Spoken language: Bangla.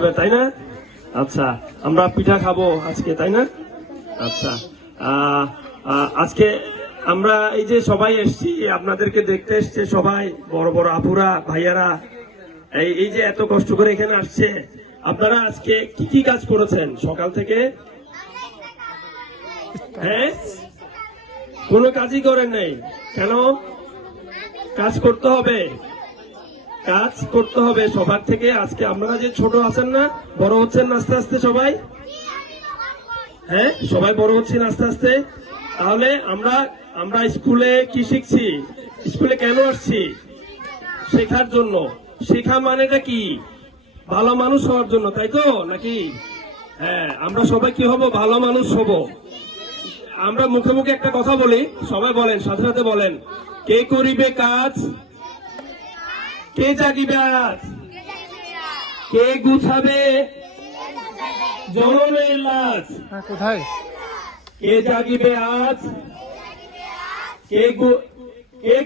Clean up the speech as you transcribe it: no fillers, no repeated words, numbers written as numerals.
তাই না? আচ্ছা, আমরা পিঠা খাবো আজকে, তাই না? আচ্ছা, আজকে আমরা এই যে সবাই এসছি, আপনাদেরকে দেখতে এসছে সবাই, বড় বড় আপুরা ভাইয়ারা, এই যে এত কষ্ট করে এখানে আসছে। আপনারা আজকে কি কি কাজ করেছেন সকাল থেকে? হ্যাঁ, কোনো কাজই করেন নাই কেন? কাজ করতে হবে, কাজ করতে হবে সবার থেকে। আজকে আপনারা যে ছোট আছেন না, বড় হচ্ছেন আস্তে আস্তে সবাই। হ্যাঁ, সবাই বড় হচ্ছেন আস্তে আস্তে। তাহলে আমরা স্কুলে কি শিখছি? স্কুলে কেন আসছি? শেখার জন্য। শেখা মানেটা কি? ভালো মানুষ হওয়ার জন্য, তাই তো নাকি? হ্যাঁ, আমরা সবাই কি হব? ভালো মানুষ হব। আমরা মুখে মুখে একটা কথা বলি, সবাই বলেন, সাথে সাথে বলেন, কে করিবে কাজ, কে জাগিবে আজ, কে গুছাবে জনমের লাজ, কোথায় কে জাগিবে আজ, কে